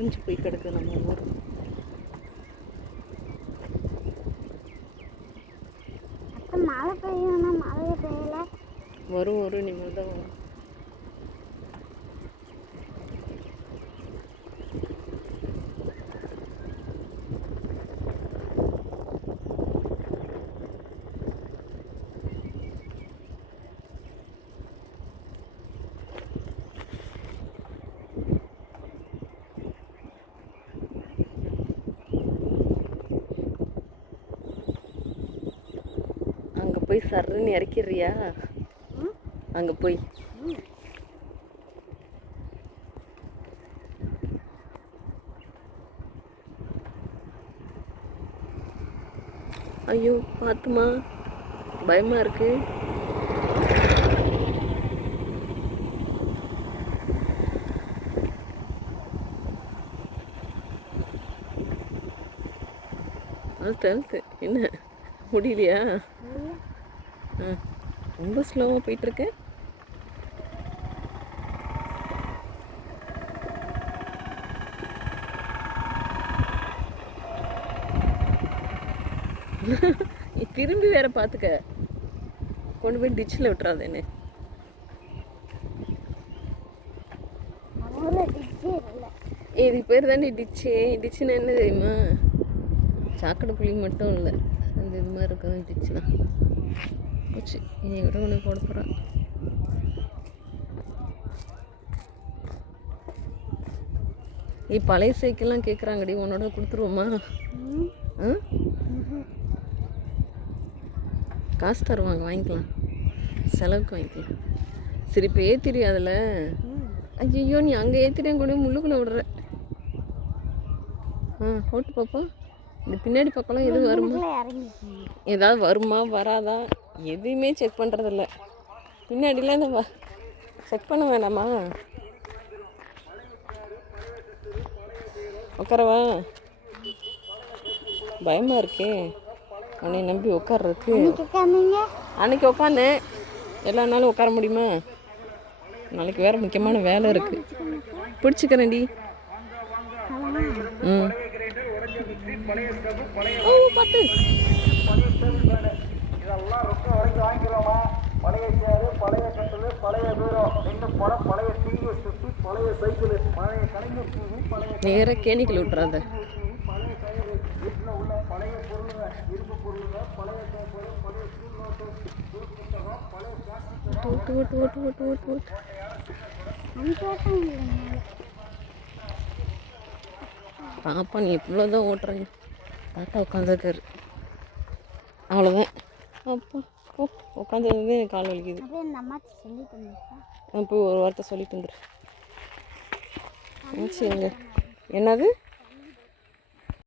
அழிஞ்சு போய் கிடக்கு நம்ம ஊர். மழை பெய்யும்னா மழையே பெய்யல. வரும் இனிமேல் தான் வரும். அங்கே போய் சர்ன்னு இறக்கிடுறியா? அங்கே போய் ஐயோ பார்த்துமா, பயமா இருக்கு. அழுத்து என்ன முடியலையா? ரொம்ப ஸ்லோவாக போயிட்டுருக்கு. திரும்பி வேற பார்த்துக்க, கொண்டு போய் டிச்சில் விட்டுறாது என்ன. இதுக்கு பேர் தானே டிச்சு. டிச்சுன்னா என்ன தெரியுமா? சாக்கடை புளி மட்டும் இல்லை, அந்த இது மாதிரி இருக்கிறது டிச்சு தான். போச்சு, இனி கூட ஒன்று போட போகிறான். பழைய சைக்கிள்லாம் கேட்குறாங்கடி, உன்னோட கொடுத்துருவோமா? காசு தருவாங்க, வாங்கிக்கலாம், செலவுக்கு வாங்கிக்கலாம். சரி இப்போ ஏற்றிடு அதில். ஐயோ நீ அங்கே ஏற்றிட்டே கூட முள்ளுக்குள்ளே விடுற. ஓட்டு பாப்பா. இந்த பின்னாடி பக்கம்லாம் எதுவும் வருமா, ஏதாவது வருமா வராதா எதுவுமே செக் பண்ணுறதில்ல. பின்னாடிலாம் இந்த செக் பண்ண வேணாமா? உட்காரவா? பயமாக இருக்கே உன்னை நம்பி உட்கார்றதுக்கு. அன்னைக்கு உட்காந்தேன், எல்லா நாளும் உட்கார முடியுமா? நாளைக்கு வேறு முக்கியமான வேலை இருக்குது. பிடிச்சிக்கிறேன்டி. ஓ பார்த்து. இதெல்லாம் ரொம்ப வரைக்கும் வாங்கிக்கிறோமா? பழைய சேரு, பழைய கட்டில், பழைய பீரம், ரெண்டு படம், பழைய டிவி சுற்றி, பழைய சைக்கிள், பழைய கலைஞர் டிவி, பழைய நேராக கேணிக்கில் விட்டுறாத. பழைய கயிறு, வீட்டில் உள்ள பழைய பொருளுங்க, இரும்பு பொருளுங்க, பழைய பேப்பர், பழைய ஸ்கூல் நோட்டு, ஸ்கூல் புத்தகம், பழைய பிளாஸ்டிக். ஓட்டு ஓட்டு ஓட்டு ஓட்டு ஓட்டு ஓட்டு. பாப்பா நீ இவ்வளோதான் ஓட்டுறீங்க. தாத்தா உட்காந்துருக்காரு, அவ்வளோதான். அப்பா ஓ உட்காந்துருந்து கால் வலிக்குது. போய் ஒரு வார்த்தை சொல்லிட்டு வந்துரு. என்னது?